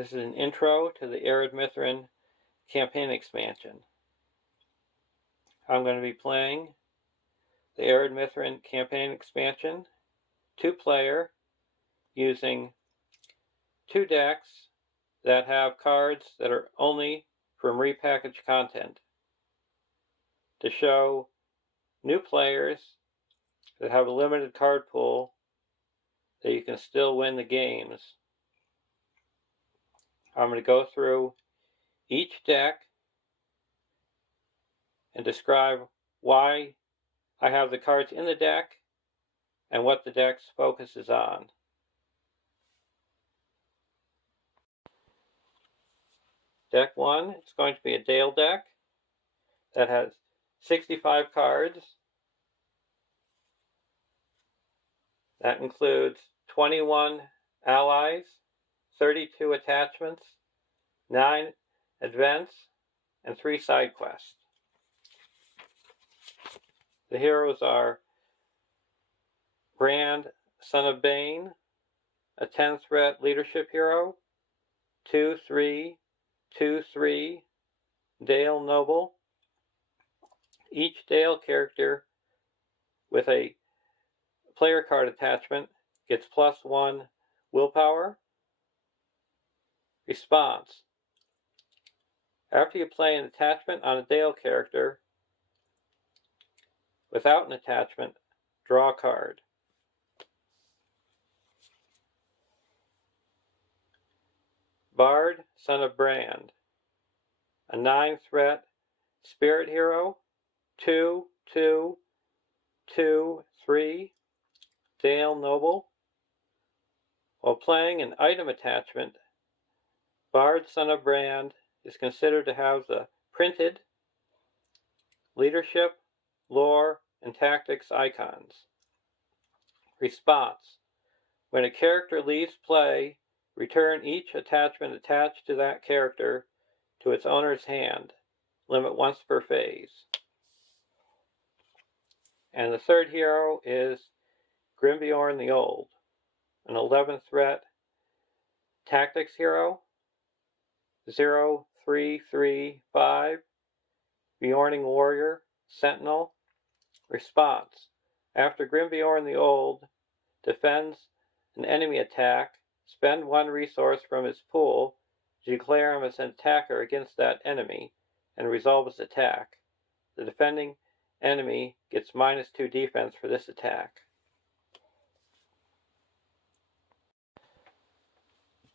This is an intro to the Ered Mithrin Campaign expansion. I'm going to be playing the Ered Mithrin Campaign expansion, 2-player, using 2 decks that have cards that are only from repackaged content to show new players that have a limited card pool that you can still win the games. I'm going to go through each deck and describe why I have the cards in the deck and what the deck's focus is on. Deck 1 is going to be a Dale deck that has 65 cards. That includes 21 allies, 32 attachments, 9 events, and 3 side quests. The heroes are Brand, Son of Bane, a 10-threat leadership hero, 2/3, 2/3, Dale Noble. Each Dale character with a player card attachment gets +1 willpower. Response: after you play an attachment on a Dale character without an attachment, draw a card. Bard, Son of Brand, a 9-threat spirit hero, 2/2, 2/3, Dale Noble. While playing an item attachment, Bard, Son of Brand is considered to have the printed leadership, lore, and tactics icons. Response: when a character leaves play, return each attachment attached to that character to its owner's hand. Limit once per phase. And the third hero is Grimbeorn the Old, an 11-threat tactics hero, 0/3/5, Beorning Warrior, Sentinel. Response: after Grimbeorn the Old defends an enemy attack, spend 1 resource from his pool to declare him as an attacker against that enemy and resolve his attack. The defending enemy gets -2 defense for this attack.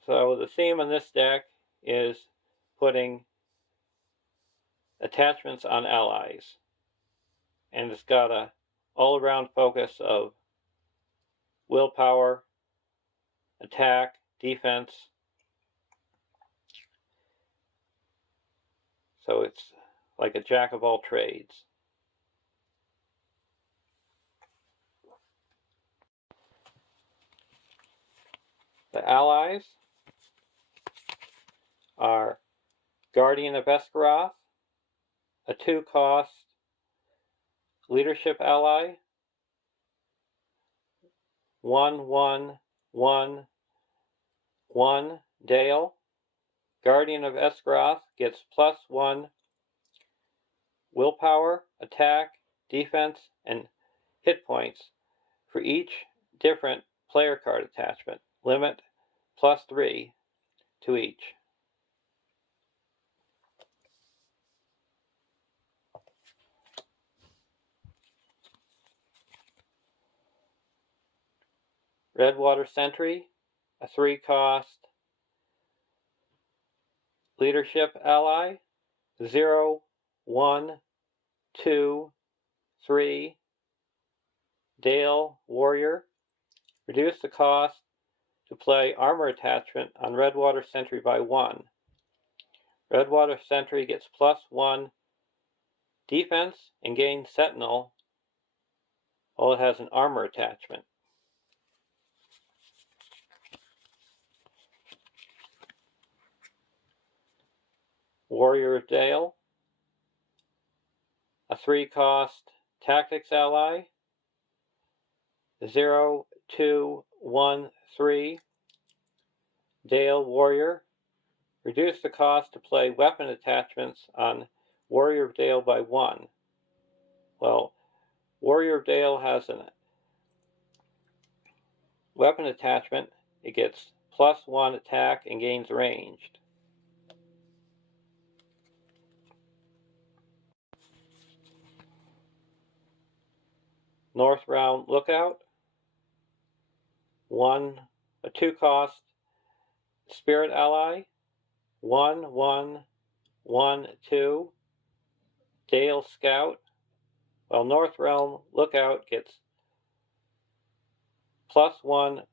So the theme on this deck is putting attachments on allies, and it's got a all-around focus of willpower, attack, defense. So it's like a jack of all trades. The allies are Guardian of Esgaroth, a 2-cost leadership ally, 1/1/1/1 Dale. Guardian of Esgaroth gets +1 willpower, attack, defense, and hit points for each different player card attachment. Limit +3 to each. Redwater Sentry, a 3-cost leadership ally, 0/1/2/3 Dale Warrior. Reduce the cost to play armor attachment on Redwater Sentry by 1. Redwater Sentry gets +1 defense and gains Sentinel while it has an armor attachment. Warrior of Dale, a 3-cost tactics ally, 0/2/1/3 Dale Warrior. Reduce the cost to play weapon attachments on Warrior of Dale by 1. Well, Warrior of Dale has a weapon attachment. It gets +1 attack and gains ranged. North Round Lookout, a 2-cost Spirit Ally, 1/1/1/2 Dale Scout, while North Realm Lookout gets +1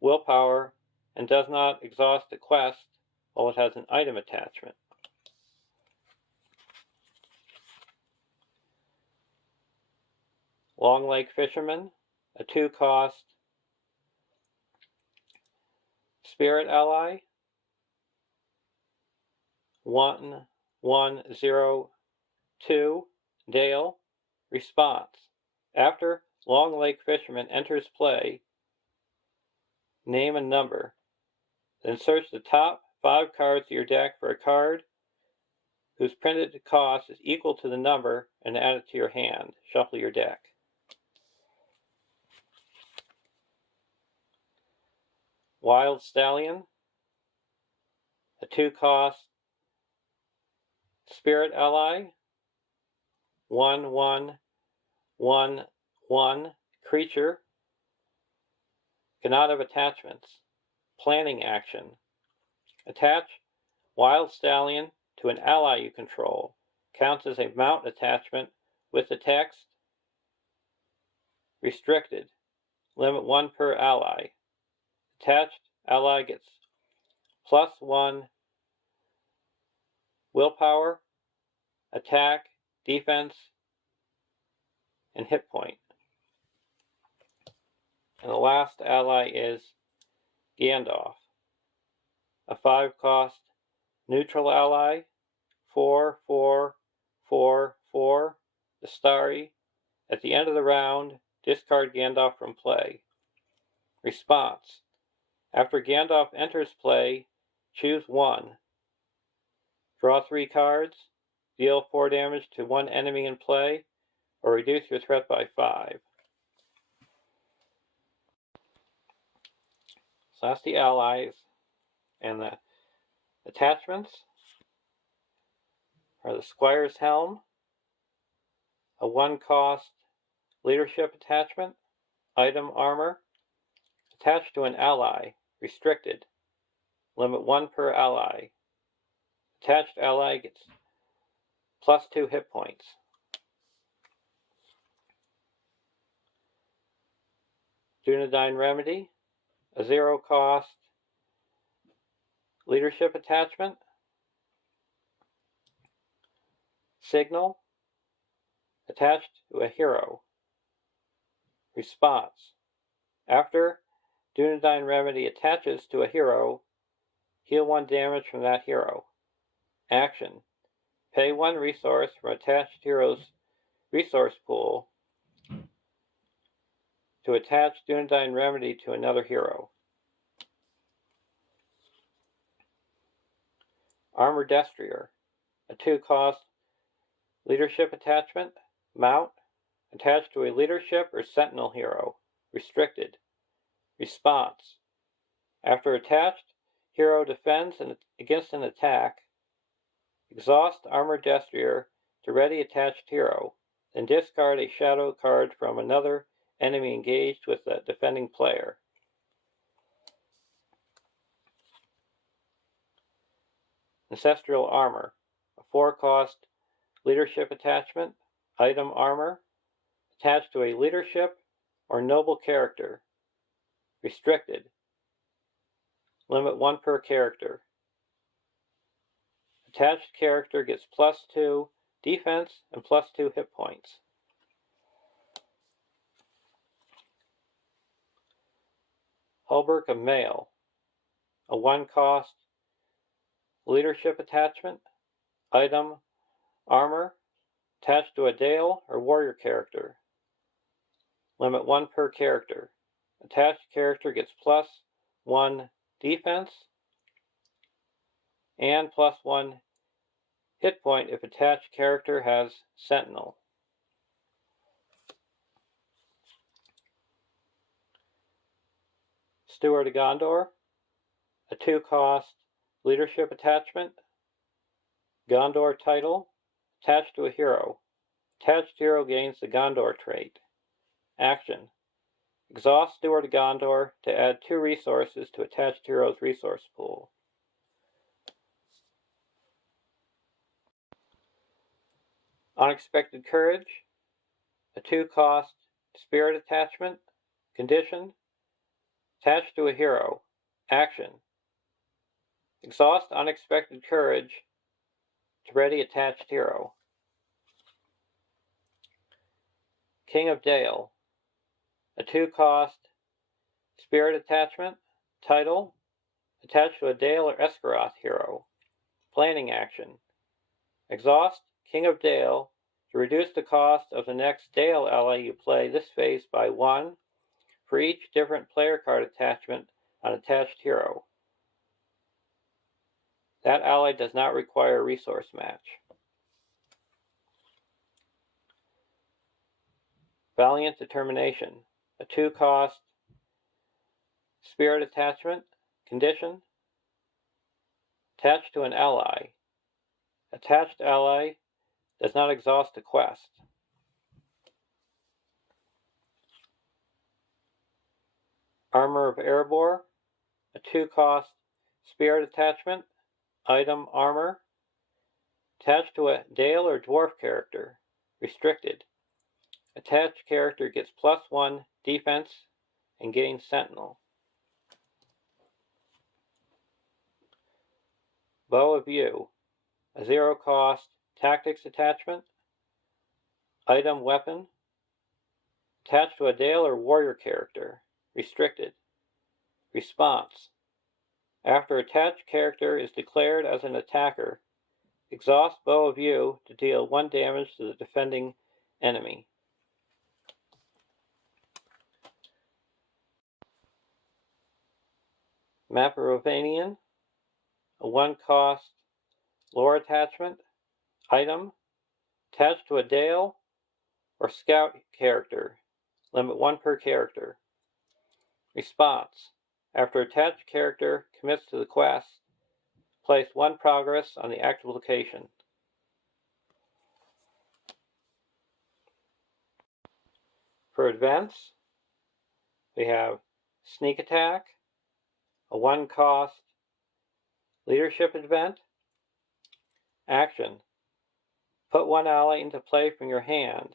willpower and does not exhaust the quest while it has an item attachment. Long Lake Fisherman, a 2-cost Spirit Ally, 1/1/02 Dale. Response: after Long Lake Fisherman enters play, name a number. Then search the top 5 cards of your deck for a card whose printed cost is equal to the number and add it to your hand. Shuffle your deck. Wild Stallion, a 2-cost Spirit Ally, 1/1/1/1 creature. Cannot have attachments. Planning action. Attach Wild Stallion to an ally you control. Counts as a mount attachment with the text restricted. Limit 1 per ally. Attached ally gets +1 willpower, attack, defense, and hit point. And the last ally is Gandalf, a 5-cost neutral ally, 4/4/4/4 the Starry. At the end of the round, discard Gandalf from play. Response: after Gandalf enters play, choose 1. Draw 3 cards, deal 4 damage to 1 enemy in play, or reduce your threat by 5. So that's the allies, and the attachments are the Squire's Helm, a 1-cost leadership attachment, item armor, attached to an ally, restricted, limit 1 per ally. Attached ally gets +2 hit points. Dunedain Remedy, a 0-cost leadership attachment, signal, attached to a hero. Response: after Dunedain Remedy attaches to a hero, heal 1 damage from that hero. Action: pay 1 resource from attached hero's resource pool to attach Dunedain Remedy to another hero. Armor Destrier, a 2-cost leadership attachment, mount, attached to a leadership or sentinel hero, restricted. Response: after attached hero defends against an attack, exhaust Armor Destrier to ready attached hero, then discard a shadow card from another enemy engaged with the defending player. Ancestral Armor, a 4-cost leadership attachment, item armor, attached to a leadership or noble character, restricted, limit 1 per character. Attached character gets +2 defense and +2 hit points. Hulberg of Mail, a 1-cost leadership attachment, item armor, attached to a Dale or warrior character. Limit 1 per character. Attached character gets +1 defense and +1 hit point if attached character has Sentinel. Steward of Gondor, a 2-cost leadership attachment. Gondor title, attached to a hero. Attached hero gains the Gondor trait. Action. Exhaust Steward of Gondor to add 2 resources to attached hero's resource pool. Unexpected Courage, a 2-cost spirit attachment. Condition, attached to a hero. Action. Exhaust Unexpected Courage to ready attached hero. King of Dale, a 2-cost spirit attachment. Title, attached to a Dale or Esgaroth hero. Planning action. Exhaust King of Dale to reduce the cost of the next Dale ally you play this phase by 1 for each different player card attachment on attached hero. That ally does not require a resource match. Valiant Determination, a 2-cost spirit attachment. Condition, attached to an ally. Attached ally does not exhaust a quest. Armor of Erebor, a 2-cost spirit attachment. Item Armor, attached to a Dale or Dwarf character. Restricted. Attached character gets +1 defense and gains Sentinel. Bow of Yew, a 0-cost tactics attachment. Item Weapon, attached to a Dale or Warrior character. Restricted. Response. After attached character is declared as an attacker, exhaust Bow of Yew to deal 1 damage to the defending enemy. Maparovanian, a 1-cost lore attachment. Item, attached to a Dale or Scout character. Limit 1 per character. Response. After attached character commits to the quest, place 1 progress on the active location. For events, we have Sneak Attack, a 1-cost leadership event. Action. Put 1 ally into play from your hand.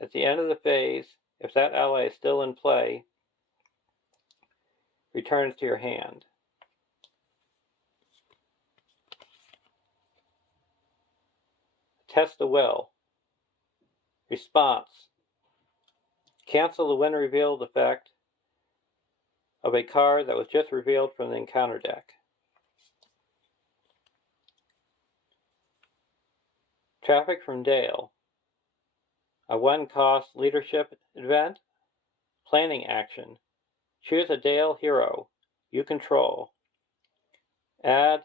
At the end of the phase, if that ally is still in play, return it to your hand. Test the Will. Response. Cancel the when revealed effect of a card that was just revealed from the encounter deck. Traffic from Dale, a 1-cost leadership event. Planning action. Choose a Dale hero you control. Add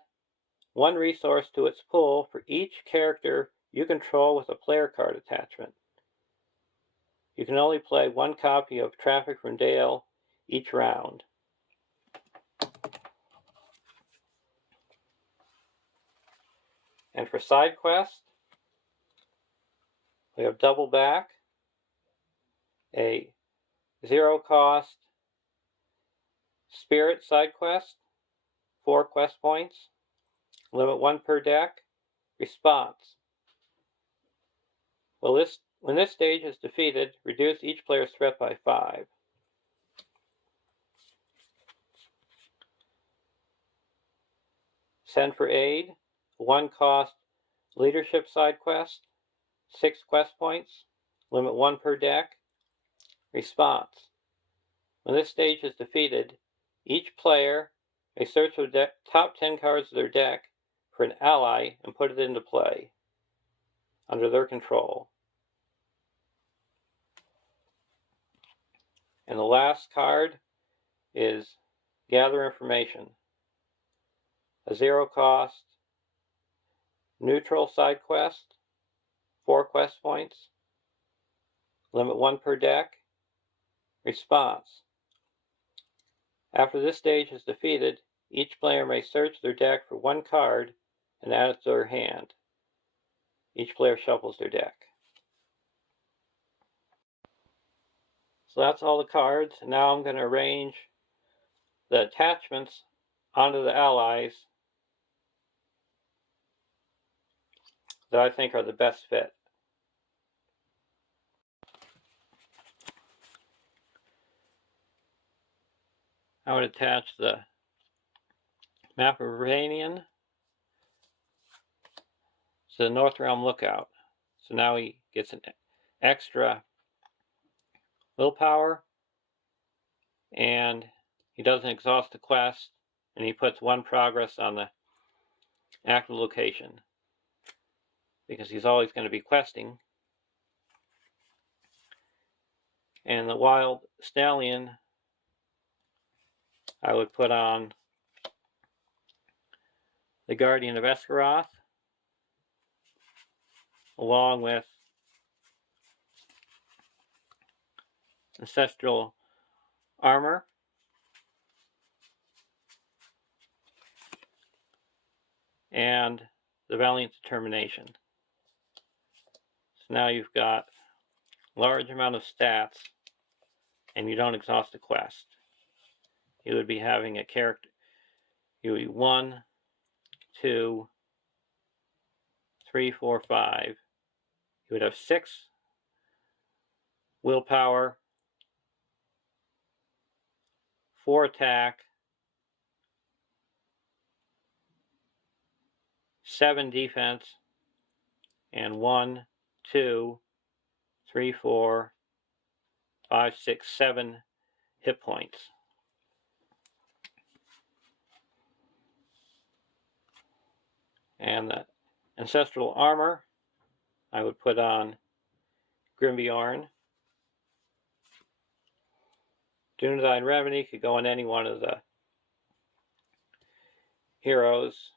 1 resource to its pool for each character you control with a player card attachment. You can only play 1 copy of Traffic from Dale each round. And for side quests, we have Double Back, a 0-cost Spirit side quest, 4 quest points, limit 1 per deck. Response. When this stage is defeated, reduce each player's threat by 5. Send for Aid, 1-cost leadership side quest, 6 quest points, limit 1 per deck. Response. When this stage is defeated, each player may search the top 10 cards of their deck for an ally and put it into play under their control. And the last card is Gather Information, a 0-cost Neutral side quest, 4 quest points. Limit 1 per deck. Response. After this stage is defeated, each player may search their deck for 1 card and add it to their hand. Each player shuffles their deck. So that's all the cards. Now I'm going to arrange the attachments onto the allies that I think are the best fit. I would attach the map of Orhanac to the North Realm Lookout. So now he gets an extra willpower, and he doesn't exhaust the quest, and he puts 1 progress on the active location, because he's always going to be questing. And the Wild Stallion, I would put on the Guardian of Esgaroth, along with Ancestral Armor, and the Valiant Determination. So now you've got a large amount of stats, and you don't exhaust the quest. You would be having a character, you would be 1, 2, 3, 4, 5. You would have 6 willpower, 4 attack, 7 defense, and 1, 2, 3, 4, 5, 6, 7 hit points. And the Ancestral Armor, I would put on Grimbjorn. Dunedain Remedy could go on any one of the heroes.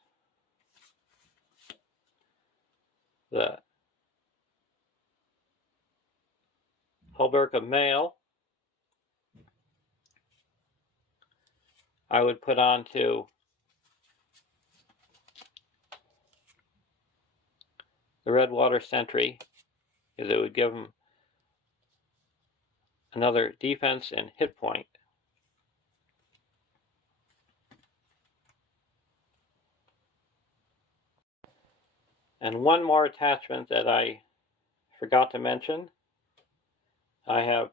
The Hulberg of Mail, I would put on to the Redwater Sentry, because it would give him another defense and hit point. And one more attachment that I forgot to mention, I have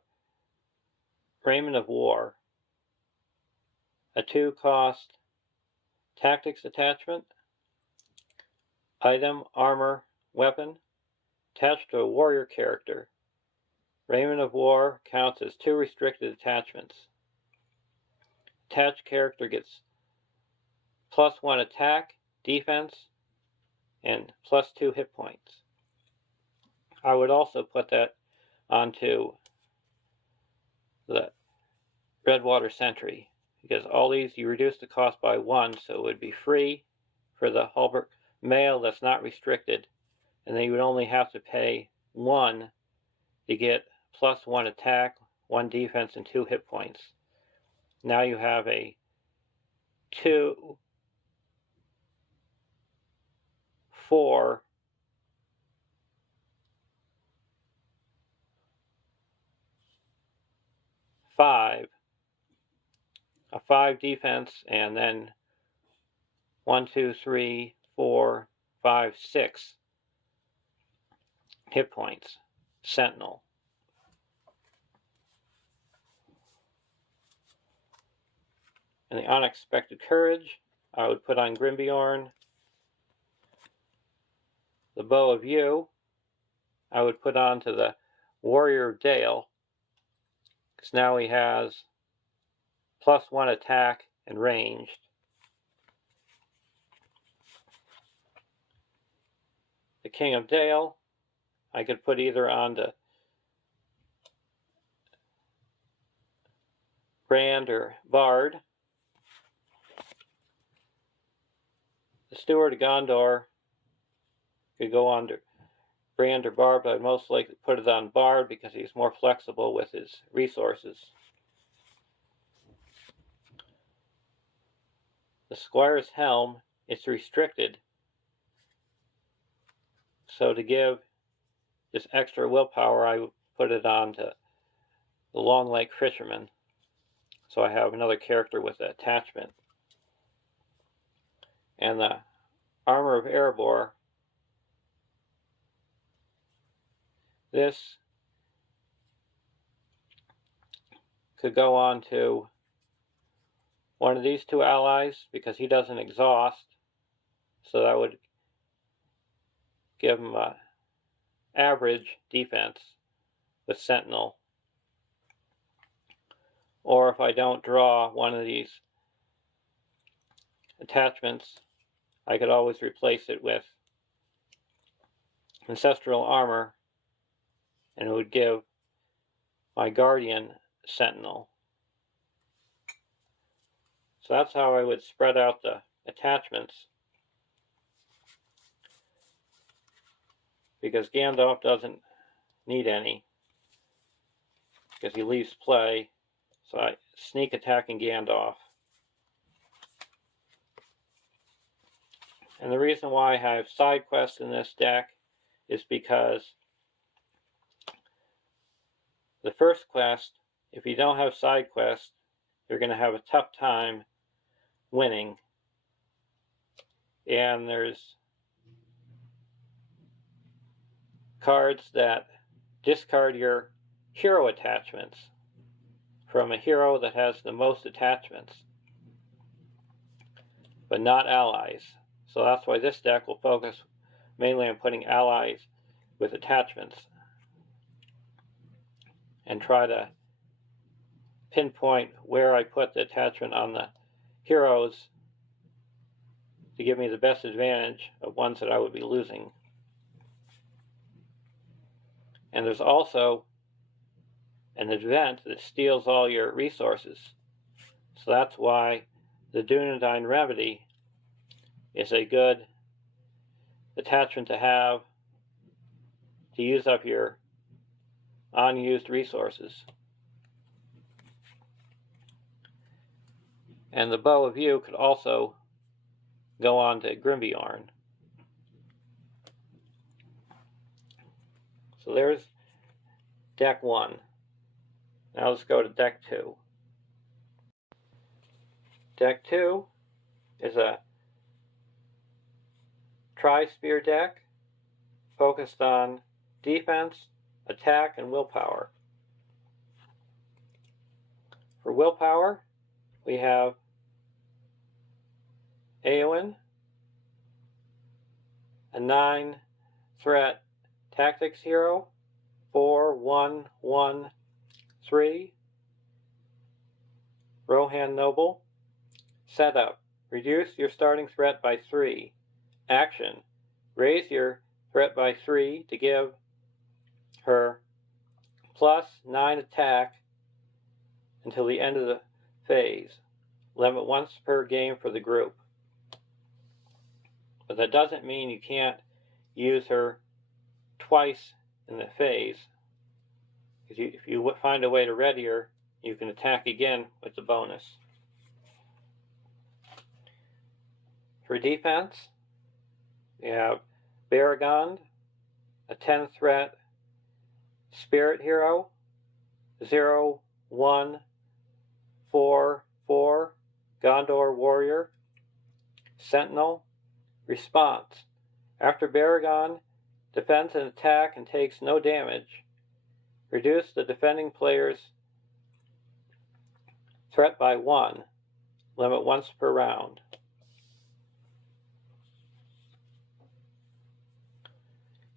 Raiment of War, a 2-cost tactics attachment, item, armor, weapon, attached to a warrior character. Raiment of War counts as 2 restricted attachments. Attached character gets +1 attack, defense, and +2 hit points. I would also put that onto the Redwater Sentry, because all these you reduce the cost by 1, so it would be free for the Hulberg Mail that's not restricted, and then you would only have to pay 1 to get +1 attack, 1 defense, and 2 hit points. Now you have a 2, 4, 5, a 5 defense, and then 1, 2, 3, 4, 5, 6 hit points. Sentinel. And the Unexpected Courage, I would put on Grimbjorn. The Bow of You, I would put on to the Warrior of Dale, because now he has +1 attack and ranged. The King of Dale, I could put either on to Brand or Bard. The Steward of Gondor, Could go on to Brand or Bard, but I'd most likely put it on Bard because he's more flexible with his resources. The Squire's Helm is restricted, so to give this extra willpower, I would put it on to the Long Lake Fisherman, so I have another character with an attachment. And the Armor of Erebor, this could go on to one of these two allies because he doesn't exhaust, so that would give him an average defense with Sentinel. Or if I don't draw one of these attachments, I could always replace it with Ancestral Armor, and it would give my Guardian Sentinel. So that's how I would spread out the attachments, because Gandalf doesn't need any because he leaves play, so I sneak attacking Gandalf. And the reason why I have side quests in this deck is because the first quest, if you don't have side quests, you're going to have a tough time winning. And there's cards that discard your hero attachments from a hero that has the most attachments, but not allies. So that's why this deck will focus mainly on putting allies with attachments and try to pinpoint where I put the attachment on the heroes to give me the best advantage of ones that I would be losing. And there's also an event that steals all your resources. So that's why the Dunedain Remedy is a good attachment to have to use up your unused resources. And the Bow of View could also go on to Grimbeorn. So there's deck 1. Now let's go to deck 2. Deck 2 is a Tri-Spear deck focused on defense, attack, and willpower. For willpower, we have Eowyn, a 9-threat tactics hero, 4/1/1/3, Rohan Noble. Setup: reduce your starting threat by 3. Action: raise your threat by 3 to give her +9 attack until the end of the phase. Limit once per game for the group. But that doesn't mean you can't use her twice in the phase. If you find a way to ready her, you can attack again with the bonus. For defense, we have Baragond, a 10-threat spirit hero, 0/1/4/4 Gondor warrior. Sentinel. Response: after Baragond defends an attack and takes no damage, reduce the defending player's threat by 1. Limit once per round.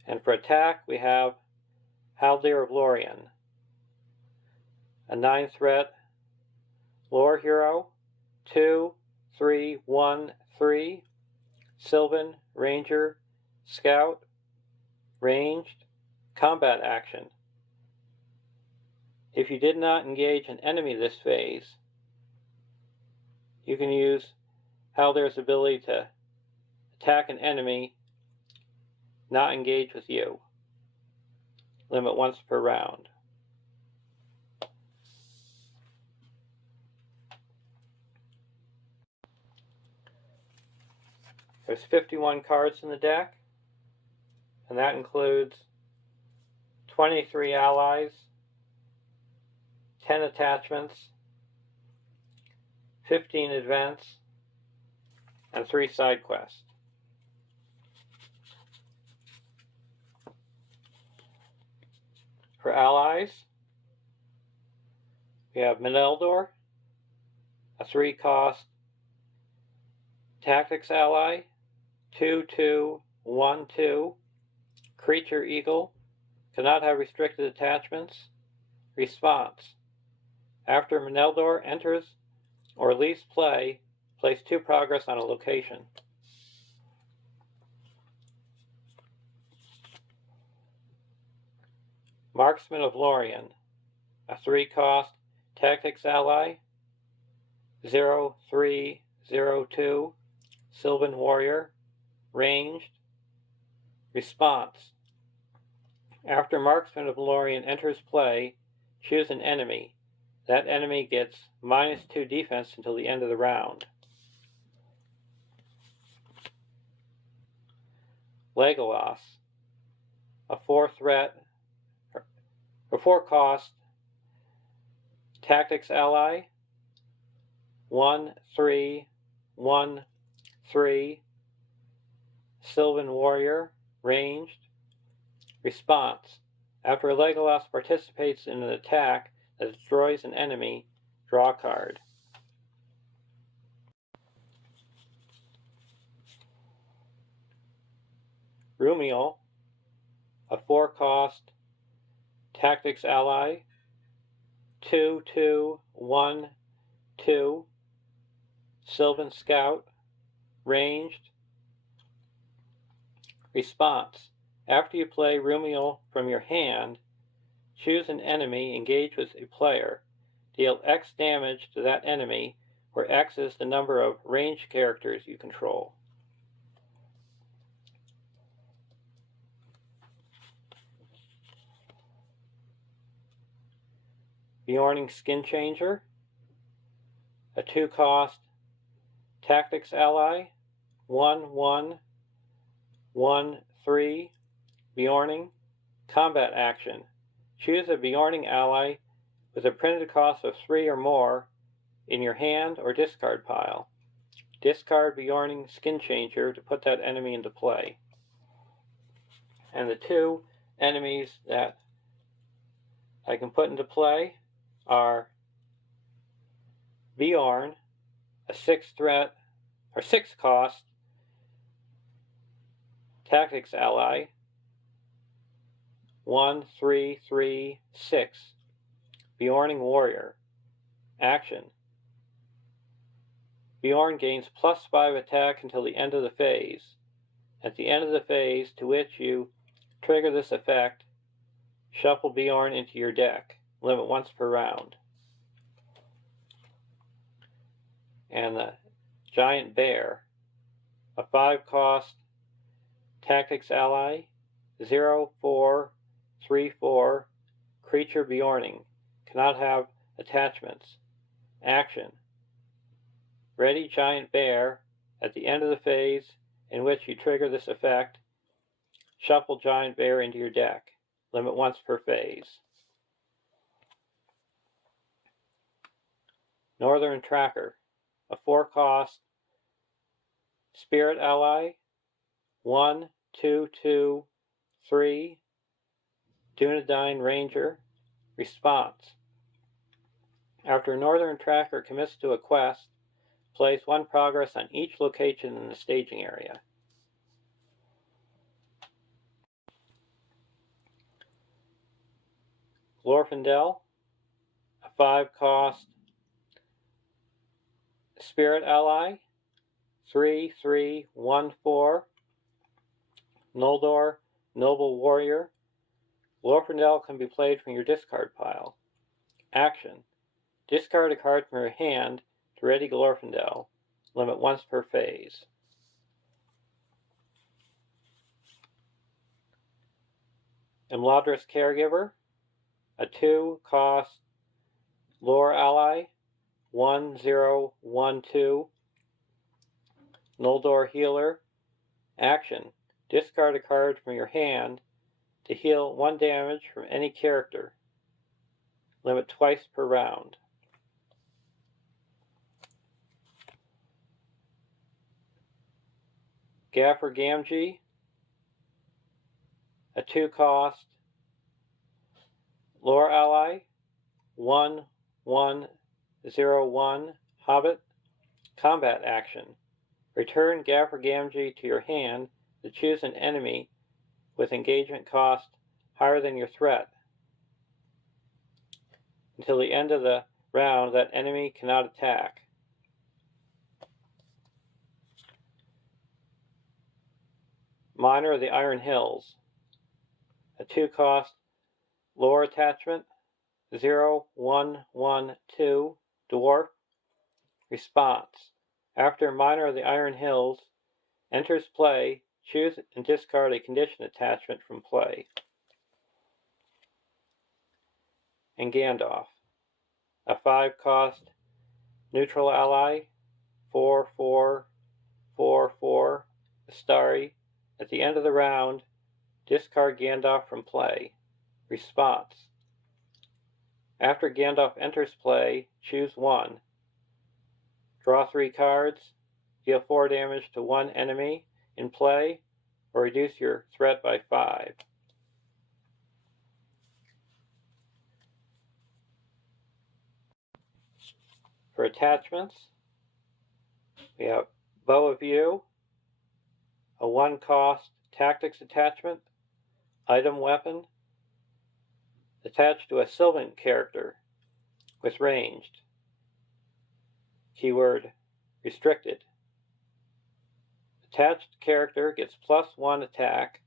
And for attack, we have Haldir of Lorien, a 9-threat lore hero, 2/3/1/3, Sylvan, Ranger, Scout, ranged, combat action. If you did not engage an enemy this phase, you can use Haldir's ability to attack an enemy not engage with you. Limit once per round. There's 51 cards in the deck, and that includes 23 allies, 10 attachments, 15 events, and 3 side quests. For allies, we have Meneldor, a 3-cost tactics ally, 2/2/1/2, creature eagle, cannot have restricted attachments. Response: after Meneldor enters or leaves play, place 2 progress on a location. Marksman of Lorien, a 3-cost tactics ally, 0/3/02, Sylvan warrior, ranged. Response: after Marksman of Lorien enters play, choose an enemy. That enemy gets -2 defense until the end of the round. Legolas, a 4-cost tactics ally, 1/3/1/3, Sylvan warrior, ranged. Response: after Legolas participates in an attack that destroys an enemy, draw a card. Rumiel, a 4-cost tactics ally, 2/2/1/2, Sylvan scout, ranged. Response: after you play Rumiel from your hand, choose an enemy, engage with a player, deal X damage to that enemy, where X is the number of ranged characters you control. Bjorning Skin Changer, a 2-cost tactics ally, 1/1/1/3, Bjorning, combat action. Choose a Bjorning ally with a printed cost of 3 or more in your hand or discard pile. Discard Bjorning Skin Changer to put that enemy into play. And the 2 enemies that I can put into play are Bjorn, a 6-cost tactics ally, 1/3/3/6, Bjorning warrior. Action: Bjorn gains +5 attack until the end of the phase. At the end of the phase to which you trigger this effect, shuffle Bjorn into your deck. Limit once per round. And the Giant Bear, a 5-cost tactics ally, 0/4/3/4, creature Bjorning, cannot have attachments. Action: ready Giant Bear. At the end of the phase in which you trigger this effect, shuffle Giant Bear into your deck. Limit once per phase. Northern Tracker, a 4-cost spirit ally, 1/2/2/3, Dunedain ranger. Response: after Northern Tracker commits to a quest, place 1 progress on each location in the staging area. Glorfindel, a 5-cost spirit ally, 3/3/1/4, Noldor, noble warrior. Glorfindel can be played from your discard pile. Action: discard a card from your hand to ready Glorfindel. Limit once per phase. Imladris Caregiver, a 2-cost lore ally, 1/0/1/2. Noldor Healer. Action. Discard a card from your hand to heal 1 damage from any character. Limit twice per round. Gaffer Gamgee, a 2-cost lore ally, 1/1/0/1 Hobbit. Combat action. Return Gaffer Gamgee to your hand to choose an enemy with engagement cost higher than your threat. Until the end of the round, that enemy cannot attack. Miner of the Iron Hills, a 2-cost lore attachment, 0/1/1/2 Dwarf. Response. After Miner of the Iron Hills enters play, choose and discard a condition attachment from play. And Gandalf, a 5-cost neutral ally, 4/4/4/4 Astari. At the end of the round, discard Gandalf from play. Response. After Gandalf enters play, choose 1. Draw 3 cards, deal 4 damage to 1 enemy in play, or reduce your threat by 5. For attachments, we have Bow of View, a 1-cost tactics attachment, item weapon, attached to a Sylvan character with ranged. Keyword restricted. Attached character gets +1 attack,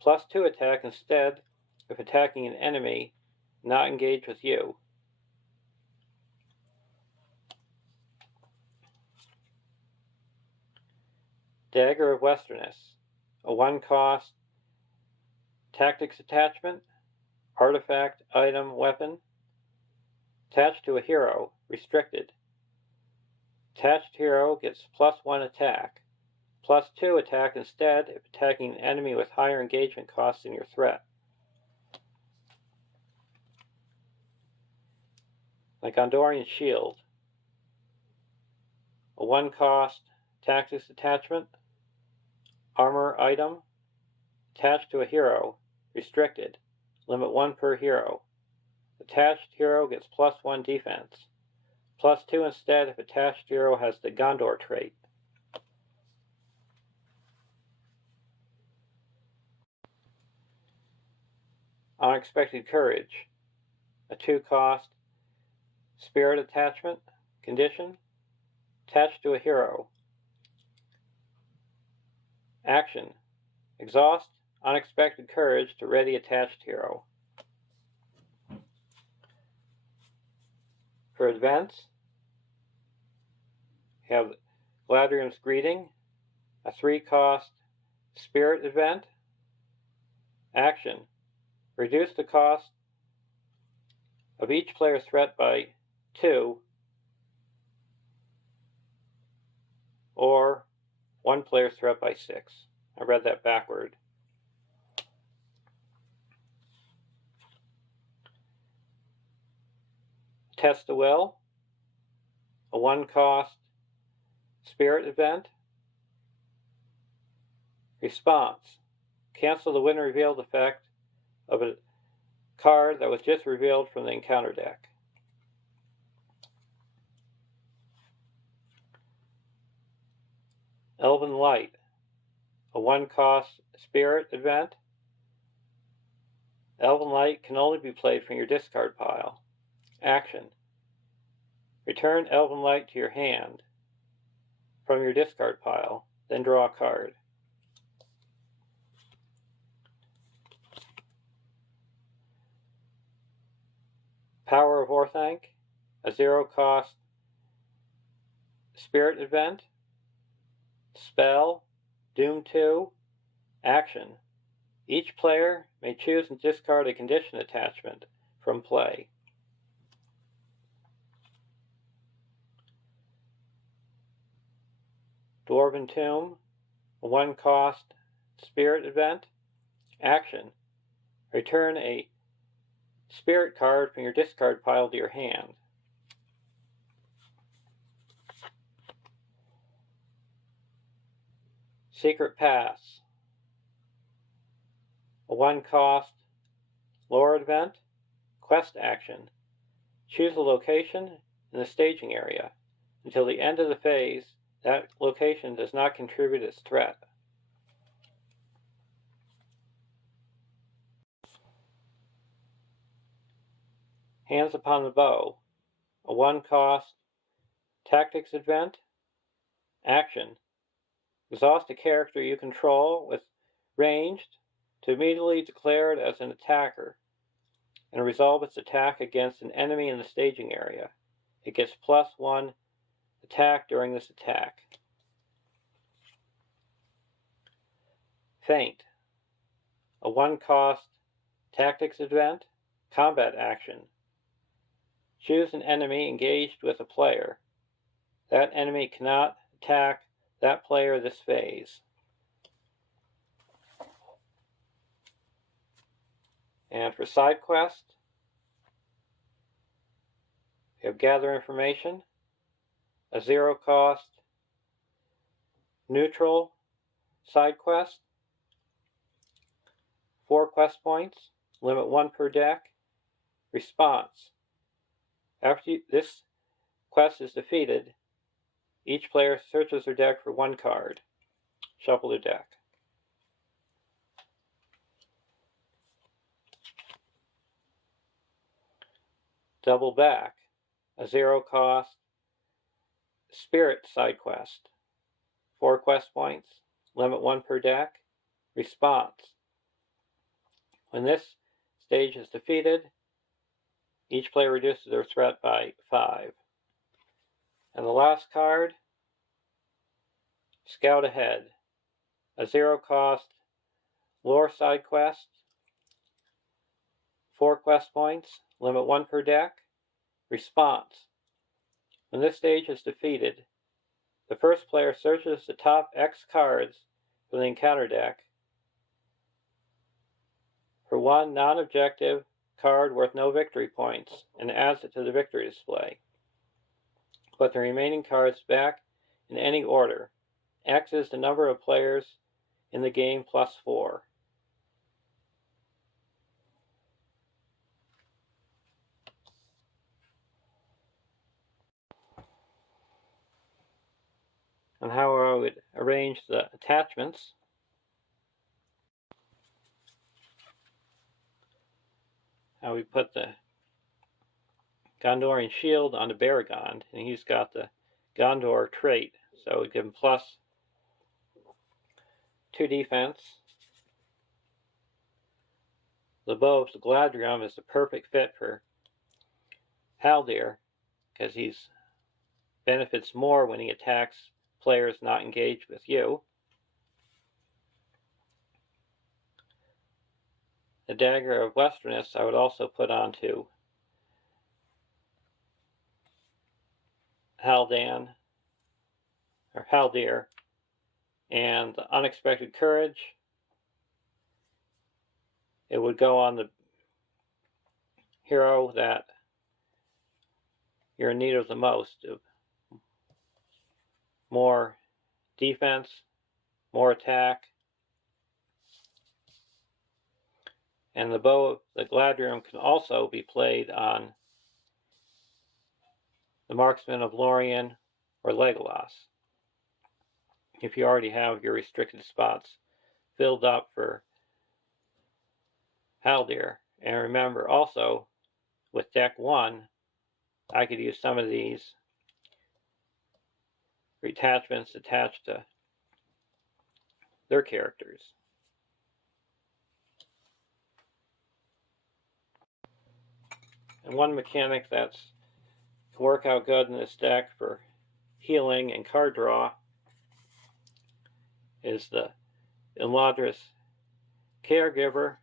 +2 attack instead if attacking an enemy not engaged with you. Dagger of Westerness, a 1-cost tactics attachment, artifact, item, weapon, attached to a hero, restricted. Attached hero gets +1 attack, +2 attack instead if attacking an enemy with higher engagement costs than your threat. Like Gondorian Shield, a 1-cost tactics attachment, armor item, attached to a hero, restricted, limit 1 per hero. Attached hero gets +1 defense, +2 instead if attached hero has the Gondor trait. Unexpected Courage, a 2-cost spirit attachment, condition, attached to a hero. Action. Exhaust Unexpected Courage to ready attached hero. For events, we have Galadriel's Greeting, a 3-cost spirit event. Action. Reduce the cost of each player's threat by 2, or 1 player's threat by 6. I read that backward. Test the Will, a 1-cost spirit event. Response. Cancel the when revealed effect of a card that was just revealed from the encounter deck. Elven Light, a 1-cost spirit event. Elven Light can only be played from your discard pile. Action. Return Elven Light to your hand from your discard pile, then draw a card. Power of Orhanac, a 0-cost spirit event. Spell, Doom 2, action. Each player may choose and discard a condition attachment from play. Dwarven Tomb, a 1-cost spirit event. Action: return a spirit card from your discard pile to your hand. Secret Pass, a 1-cost lore event. Quest action: choose a location in the staging area. Until the end of the phase, that location does not contribute its threat. Hands Upon the Bow, a 1-cost tactics event. Action: exhaust a character you control with ranged to immediately declare it as an attacker and resolve its attack against an enemy in the staging area. It gets +1 attack during this attack. Feint, a 1-cost tactics event. Combat action: choose an enemy engaged with a player. That enemy cannot attack that player this phase. And for side quest, you have Gather Information, a 0-cost neutral side quest, 4 quest points, limit 1 per deck. Response: after this quest is defeated, each player searches their deck for 1 card. Shuffle their deck. Double Back, a 0-cost spirit side quest, 4 quest points, limit 1 per deck. Response: when this stage is defeated, each player reduces their threat by 5. And the last card, Scout Ahead, a 0-cost lore side quest, 4 quest points, limit 1 per deck. Response: when this stage is defeated, the first player searches the top X cards from the encounter deck for 1 non-objective card worth no victory points and adds it to the victory display. Put the remaining cards back in any order. X is the number of players in the game +4. And how I would arrange the attachments. How we put the Gondorian shield on the Baragond, and he's got the Gondor trait, so we give him +2 defense. The bow of the Galadriel is the perfect fit for Haldir, because he benefits more when he attacks players not engaged with you. The Dagger of Westerness I would also put onto Haldir, and the Unexpected Courage, it would go on the hero that you're in need of the most, of more defense, more attack. And the bow of the Galadriel can also be played on the Marksman of Lorien or Legolas, if you already have your restricted spots filled up for Haldir. And remember also, with deck 1, I could use some of these attachments attached to their characters. And one mechanic that's can work out good in this deck for healing and card draw is the Eladris Caregiver,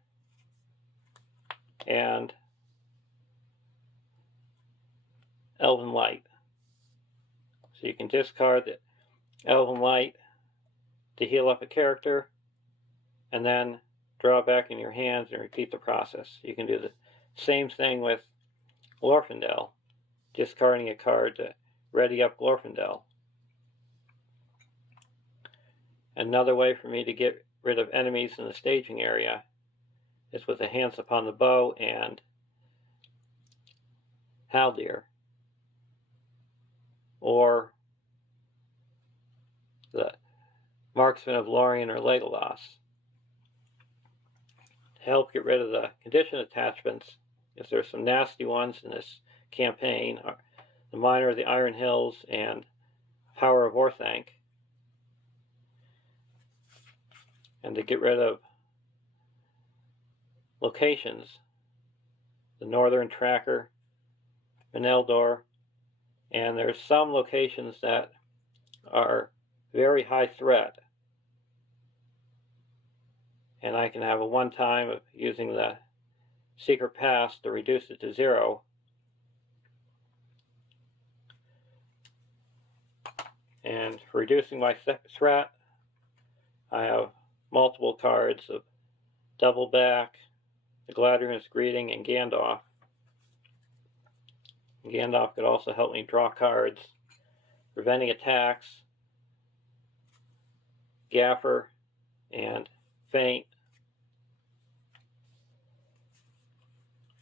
and Elven Light. So you can discard the Elven Light to heal up a character, and then draw it back in your hands and repeat the process. You can do the same thing with Glorfindel, discarding a card to ready up Glorfindel. Another way for me to get rid of enemies in the staging area is with the Hands Upon the Bow and Haldir, or the Marksman of Lorien or Legolas. To help get rid of the condition attachments, because there's some nasty ones in this campaign, the Miner of the Iron Hills and Power of Orhanac. And to get rid of locations, the Northern Tracker, Eldor, and there's some locations that are very high threat, and I can have a one-time of using the secret pass to reduce it to 0. And for reducing my threat, I have multiple cards of Double Back, the Galadriel's Greeting, and Gandalf. Gandalf could also help me draw cards, preventing attacks, Gaffer, and Feint,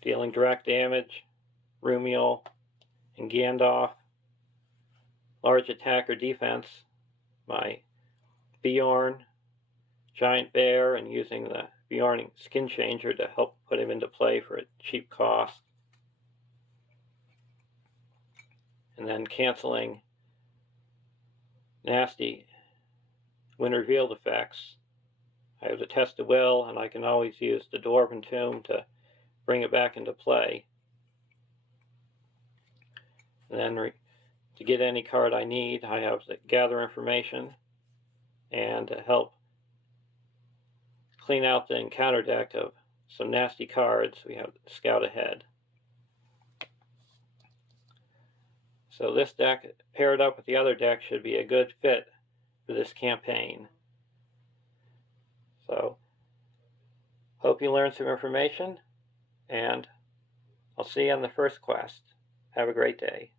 dealing direct damage, Rumiel, and Gandalf, large attack or defense, my Bjorn, Giant Bear, and using the Bjorn Skin Changer to help put him into play for a cheap cost. And then canceling nasty when revealed effects. I have the Test of Will, and I can always use the Dwarven Tomb to bring it back into play. And then to get any card I need, I have the Gather Information, and to help clean out the encounter deck of some nasty cards, we have Scout Ahead. So this deck, paired up with the other deck, should be a good fit for this campaign. So, hope you learned some information, and I'll see you on the first quest. Have a great day.